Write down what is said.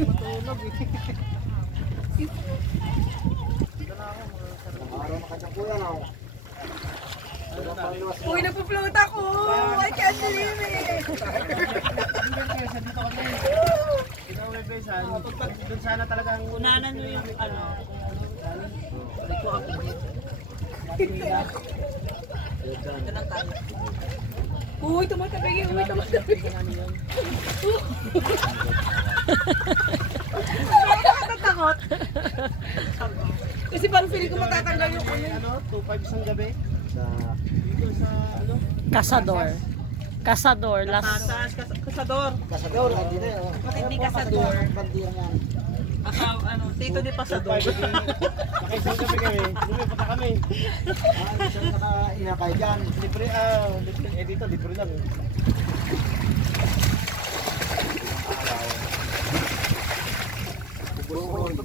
matulog eh. Araw na kanyang kuya na. Uy, napuploat ako! I can't believe it! Doon sana talagang Unanan nyo yung ano. Ito lang tayo. Uy, tumatabig yun! Uy, tumatabig! Nakakatakot! Kasi parang feeling ko matatanggal yung ulo. ano, 2.5 isang gabi. Sa Dito sa ano, Kasador. Kasador. Last. kasador. Kasador, hindi na yun. Bakit di kasador? Bandira niyan. Asaw, ano, tito di pasador. Nakaisang gabi kami. Lumipat na kami. Saan naka-inakay dyan? Libre, libre. Eh dito, libre lang. Buong